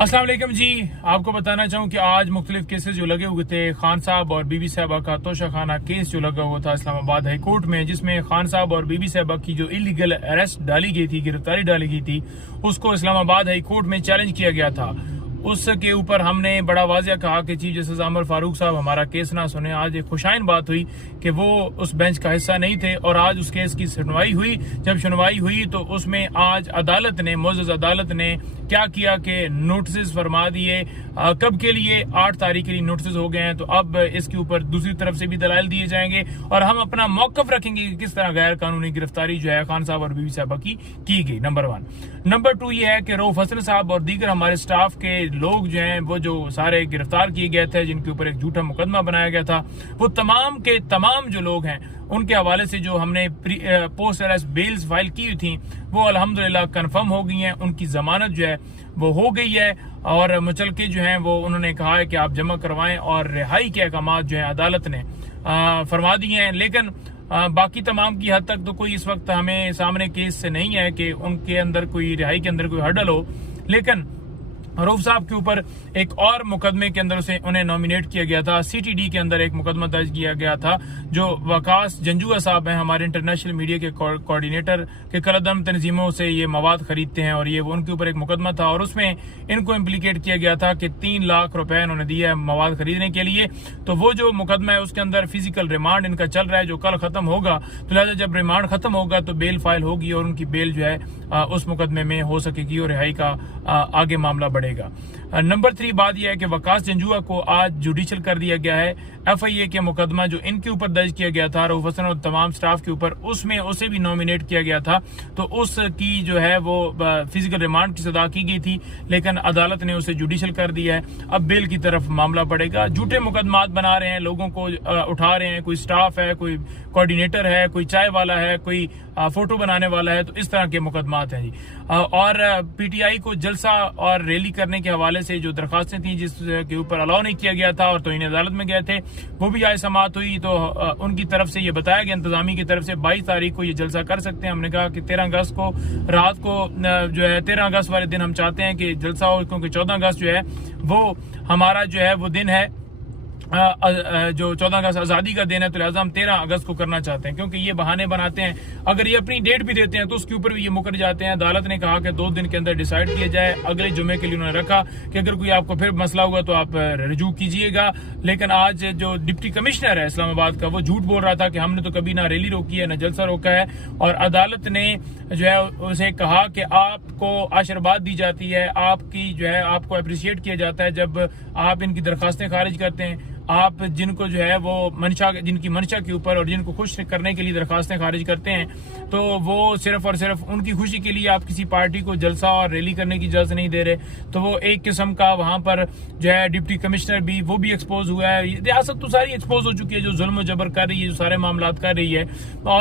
अस्सलाम वालेकुम जी। आपको बताना चाहूँ कि आज मुख्तलिफ केसेस जो लगे हुए थे, खान साहब और बीबी साहबा का तोशा खाना केस जो लगा हुआ था इस्लामाबाद हाई कोर्ट में, जिसमें खान साहब और बीबी साहबा की जो इलीगल अरेस्ट डाली गई थी, गिरफ्तारी डाली गई थी, उसको इस्लामाबाद हाई कोर्ट में चैलेंज किया गया था। उसके ऊपर हमने बड़ा वाजिया कहा कि चीफ जस्टिस आमर फारूक साहब हमारा केस ना सुने। आज एक खुशाइन बात हुई कि वो उस बेंच का हिस्सा नहीं थे और आज उस केस की सुनवाई हुई। जब सुनवाई हुई तो उसमें आज अदालत ने, मोअज़्ज़ज़ अदालत ने क्या किया कि नोटिस फरमा दिए। कब के लिए? 8 तारीख के लिए नोटिस हो गए हैं। तो अब इसके ऊपर दूसरी तरफ से भी दलाइल दिए जाएंगे और हम अपना मौकफ रखेंगे कि किस तरह गैर कानूनी गिरफ्तारी जो है खान साहब और बीबी साहबा की गई। नंबर 1। नंबर 2 ये है कि रऊफ हसन साहब और दीगर हमारे स्टाफ के लोग जो हैं वो जो सारे गिरफ्तार किए गए थे, जिनके ऊपर एक झूठा मुकदमा बनाया गया था, वो तमाम के तमाम जो लोग हैं उनके हवाले से जो हमने पोस्ट अरेस्ट बेल्स फाइल की थी वो अल्हम्दुलिल्लाह कंफर्म हो गई हैं। उनकी जमानत जो है वो हो गई है और मुचलके जो हैं वो उन्होंने कहा है कि आप जमा करवाएं और रिहाई के अहकाम जो है अदालत ने फरमा दिए हैं। लेकिन बाकी तमाम की हद तक तो कोई इस वक्त हमें सामने केस से नहीं है कि उनके अंदर कोई रिहाई के अंदर कोई हर्डल हो। लेकिन रऊफ साहब के ऊपर एक और मुकदमे के अंदर से उन्हें नॉमिनेट किया गया था। सीटीडी के अंदर एक मुकदमा दर्ज किया गया था। जो वकास जंजुआ साहब हैं, हमारे इंटरनेशनल मीडिया के कोऑर्डिनेटर के कलदम तंजीमों से ये मवाद खरीदते हैं और ये उनके ऊपर एक मुकदमा था और उसमें इनको इम्प्लीकेट किया गया था कि 3 लाख रुपए इन्होंने दिए है मवाद खरीदने के लिए। तो वो जो मुकदमा है उसके अंदर फिजिकल रिमांड इनका चल रहा है जो कल खत्म होगा। तो लिहाजा जब रिमांड खत्म होगा तो बेल फाइल होगी और उनकी बेल जो है उस मुकदमे में हो सकेगी और रिहाई का आगे मामला बढ़ेगा। नंबर 3 बात यह है कि वकास जंजुआ को आज जुडिशियल कर दिया गया है। FIA के मुकदमा जो इनके ऊपर दर्ज किया गया था रऊफ हसन और तमाम स्टाफ के ऊपर, उसमें उसे भी नॉमिनेट किया गया था। तो उसकी जो है वो फिजिकल रिमांड की सजा की गई थी, लेकिन अदालत ने उसे जुडिशियल कर दिया है। अब बेल की तरफ मामला बढ़ेगा। झूठे मुकदमात बना रहे हैं, लोगों को उठा रहे हैं। कोई स्टाफ है, कोई कोऑर्डिनेटर है, कोई चाय वाला है, कोई फोटो बनाने वाला है। तो इस तरह के मुकदमात हैं जी। और PTI को जलसा और रैली करने के हवाले से जो दरखास्तें थी जिसके ऊपर अलाउ नहीं किया गया था और तो इन्हें अदालत में गए थे, वो भी आज समाअत हुई। तो उनकी तरफ से ये बताया गया, इंतजामी की तरफ से 22 तारीख को ये जलसा कर सकते हैं। हमने कहा कि 13 अगस्त को रात को जो है 13 अगस्त वाले दिन हम चाहते हैं कि जलसा हो, क्योंकि 14 अगस्त जो है वो हमारा जो है वो दिन है जो 14 अगस्त आज़ादी का दिन है। तो लिहाजा हम 13 अगस्त को करना चाहते हैं, क्योंकि ये बहाने बनाते हैं। अगर ये अपनी डेट भी देते हैं तो उसके ऊपर भी ये मुकर जाते हैं। अदालत ने कहा कि 2 दिन के अंदर डिसाइड किया जाए। अगले जुमे के लिए उन्होंने रखा कि अगर कोई आपको फिर मसला हुआ तो आप रजू कीजिएगा। लेकिन आज जो डिप्टी कमिश्नर है इस्लामाबाद का, वो झूठ बोल रहा था कि हमने तो कभी ना रैली रोकी है ना जलसा रोका है। और अदालत ने जो है उसे कहा कि आपको आशीर्वाद दी जाती है, आपकी जो है आपको अप्रिशिएट किया जाता है जब आप इनकी दरखास्तें खारिज करते हैं। आप जिनको जो है वो मंशा, जिनकी मंशा के ऊपर और जिनको खुश करने के लिए दरखास्तें खारिज करते हैं, तो वो सिर्फ और सिर्फ उनकी खुशी के लिए आप किसी पार्टी को जलसा और रैली करने की इजाजत नहीं दे रहे। तो वो एक किस्म का वहां पर जो है डिप्टी कमिश्नर भी, वो भी एक्सपोज हुआ है। रियासत तो सारी एक्सपोज हो चुकी है जो जुल्म जबर कर रही है, जो सारे मामलात कर रही है। और